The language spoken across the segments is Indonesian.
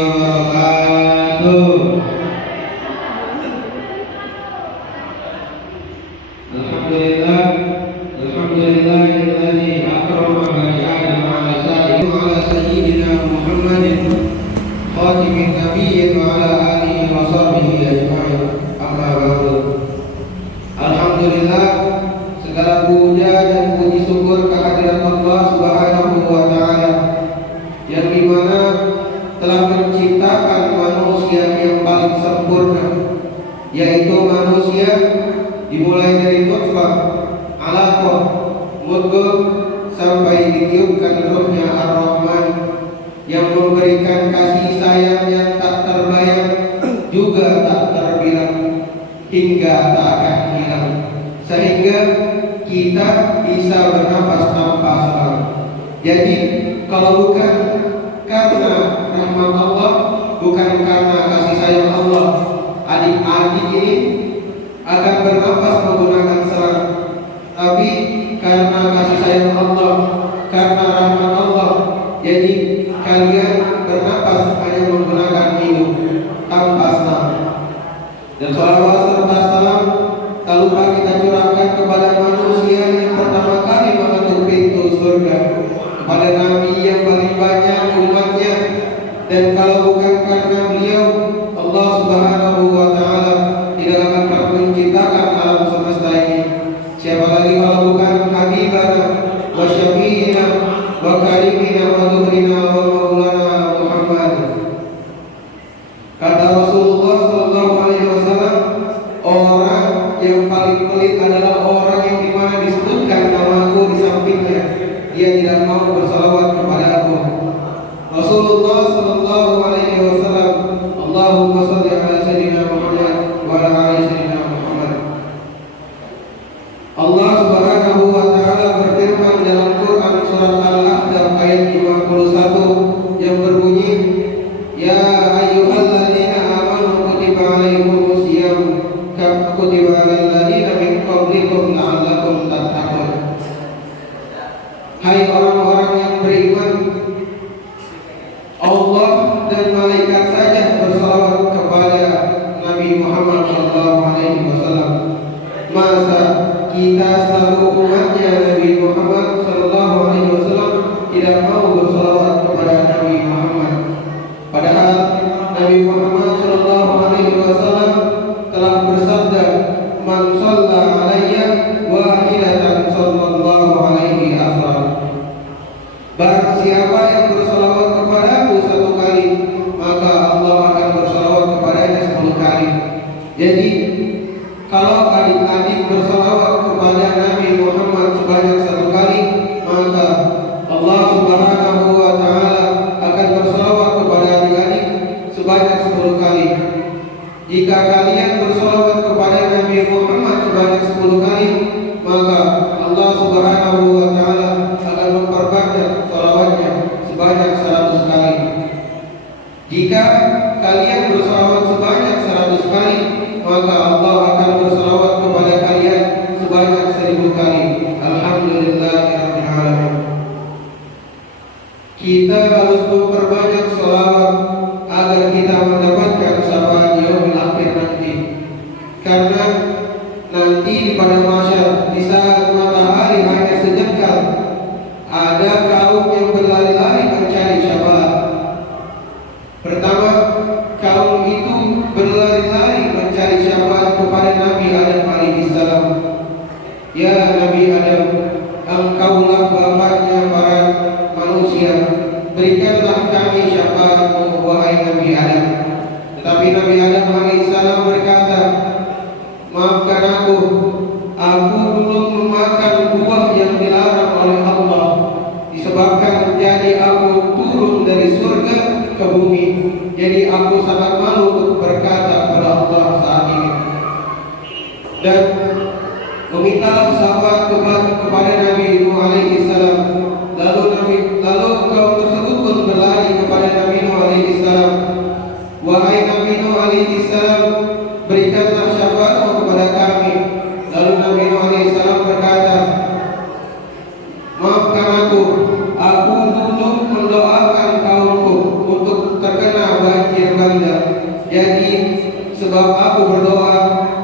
wabarakatuh. Alhamdulillah, alhamdulillahilladzi akrama bani Adam ala sayyidina Muhammadin khatimin nabiyyin wa ala alihi wa sahbihi ajma'in. Amma ba'du. Alhamdulillah, segala puja dan puji syukur kehadirat Allah Subhanahu wa taala yang dimana telah menciptakan manusia yang paling sempurna, yaitu manusia dimulai dari nutfah, alaqah, mudghah sampai ditiupkan ruhnya Ar-Rahman yang memberikan kasih sayang yang tak terbayang juga tak terbilang hingga tak akan hilang, sehingga kita bisa bernapas tanpa sebab. Jadi kalau bukan karena rahmat Allah, bukan karena kasih sayang Allah, adik-adik ini akan bernapas menggunakan selang. Tapi karena kasih sayang Allah, karena rahmat Allah, jadi kalian bernapas hanya menggunakan hidung tanpa selang. Dan salawat serta salam tak lupa kita curahkan kepada manusia yang pertama kali mengetuk pintu surga, kepada Nabi yang paling banyak umatnya. Dan kalau bukan karena beliau, Allah Subhanahu wa taala tidak akan pernah menciptakan alam semesta ini. Siapa lagi kalau bukan Habibana wa Syafi'ina wa Karimina wa Dhuhrina wa Maulana Muhammad. Kata Rasulullah sallallahu alaihi wasallam, orang yang paling pelit adalah orang yang dimana disebutkan namaku di sampingnya, dia tidak mau bersalawat kepada aku. Rasulullah sallallahu alaihi wasallam, Allahumma shalli ala sayyidina Muhammad wa ala ali sayyidina Muhammad. Allah Subhanahu wa taala berfirman dalam Quran surat Al-Ahzab ayat 51 yang berbunyi, ya ayyuhalladzina amanu kutiba alaikumus shiyam kama kutiba alal ladzina min qablikum la'allakum tattaqun. Hai orang-orang yang beriman, Allah dan malaikat saja bersalawat kepada Nabi Muhammad SAW. Masa kita selalu umatnya Nabi Muhammad SAW tidak mau bersalawat kepada Nabi Muhammad? Padahal Nabi Muhammad SAW telah bersabda, man shalla alayya wahidatan sallallahu alaihi wasallam. Barang siapa yang bersalawat kepadaku satu kali, maka Allah akan bersalawat kepadanya 10 kali. Jadi kalau adik-adik bersalawat kepada Nabi Muhammad sebanyak 1 kali, maka Allah Subhanahu wa taala akan bersalawat kepada adik-adik sebanyak 10 kali. Jika kalian bersalawat kepada Nabi Muhammad sebanyak 10 kali, maka Allah Subhanahu wa taala akan memperbanyak salawatnya sebanyak 100 kali. Jika kalian bersalawat sebanyak 100 kali, maka Allah akan bersalawat kepada kalian sebanyak 1000 kali. Alhamdulillahirabbil alamin. Kita harus memperbanyak salawat agar kita mendapatkan syafaat yaumil akhir nanti. Karena nanti pada mahsyar, di saat matahari hanya sejengkal, ada kaum yang berlari-lari mencari syafaat. Pertama, kaum itu berlari-lari mencari syafaat kepada Nabi Adam alaihissalam. Ya Nabi Adam, engkaulah bapaknya para manusia, berikanlah kami syafaatmu wahai Nabi Adam. Tetapi Nabi Adam alaihissalam berkata, maafkan aku belum memakan buah yang dilarang oleh Allah, disebabkan jadi aku turun dari surga ke bumi. Jadi aku sangat malu untuk berkata kepada Allah saat ini. Dan meminta syafaat kepada Nabi Nuh alaihi salam. Lalu kaum tersebut pun berlari kepada Nabi Nuh alaihi salam. Wahai Nabi Nuh alaihi salam, berikanlah syafaatmu kepada kami. Lalu Nabi Nuh alaihi salam berkata, maafkan aku belum mendoakan kaumku untuk terkena banda. Jadi sebab aku berdoa,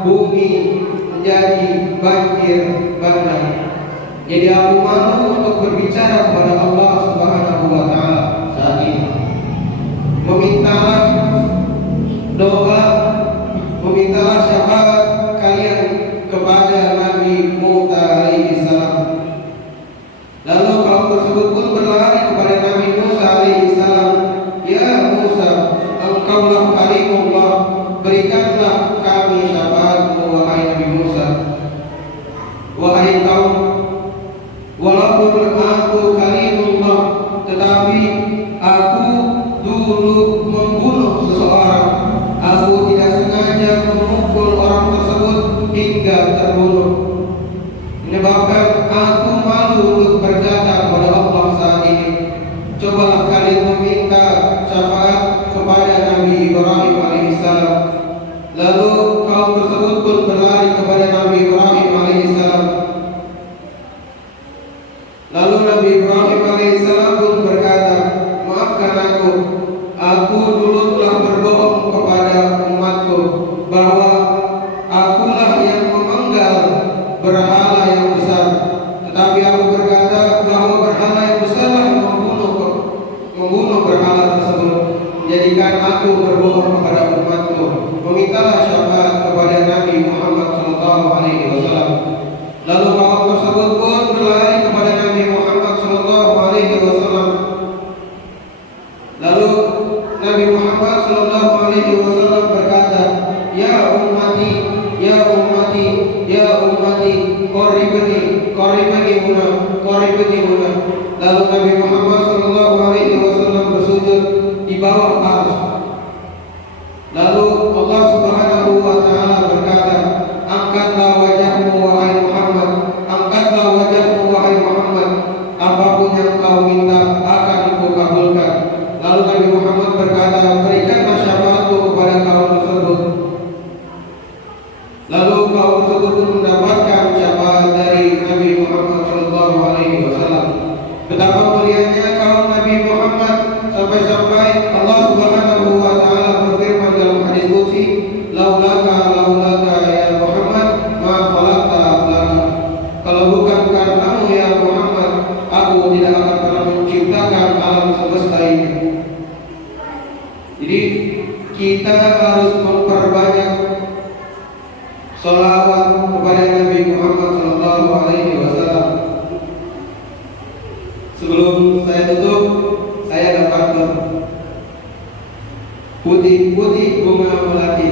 bumi menjadi banjir bandang. Jadi aku malu untuk berbicara kepada Allah Subhanahu wa taala saat ini. Memintalah doa, memintalah syafaat kalian kepada Nabi Musa alaihi salam. Lalu kaum tersebut pun berlari kepada Nabi Musa alaihi salam. Ya Musa, engkaulah kalimullah, berikanlah kami syafaatmu wahai Nabi Musa. Wahai kaum, walaupun aku kalimullah, tetapi aku dulu membunuh seseorang. Aku tidak sengaja memukul orang tersebut hingga terbunuh, menyebabkan aku malu untuk berkata kepada Allah saat ini. Cobalah kalian meminta syafaat kepada Nabi Ibrahim alaihissalam. Lalu kaum tersebut pun berlari kepada Nabi Ibrahim alaihissalam. Lalu Nabi Ibrahim alaihissalam pun berkata, maafkan aku dulu telah berbohong kepada umatku bahwa akulah yang memenggal berhala yang besar. Tetapi aku berkata bahwa berhala yang besarlah yang membunuh berhala tersebut, menjadikan aku berbohong kepada umatku. Memintalah syafaat kepada Nabi Muhammad SAW. Lalu kaum tersebut pun berlari kepada Nabi Muhammad SAW. Lalu Nabi Muhammad SAW berkata, Ya ummati, ya ummati, ya ummati, qaribani huna. Lalu Nabi Muhammad SAW bersujud di bawah arsy. Lalu Allah Subhanahu wa taala berkata, angkatlah wajahmu wahai Muhammad, angkatlah wajahmu wahai Muhammad, apapun yang kau minta akan kukabulkan. Lalu Nabi Muhammad berkata, berikanlah syafaatku kepada kaum tersebut. Lalu kaum tersebut pun mendapatkan syafaat dari Nabi Muhammad SAW. Betapa mulianya kaum Nabi Muhammad sampai-sampai Allah Subhanahu wa taala berfirman dalam hadis qudsi, laulaka ya Muhammad ma khalaqta aflaka. Kalau bukan karenamu ya Muhammad, aku tidak akan pernah menciptakan alam semesta ini. Jadi kita harus memperbanyak sholawat kepada Nabi Muhammad SAW. Sebelum saya tutup, saya dapat putih bunga melati.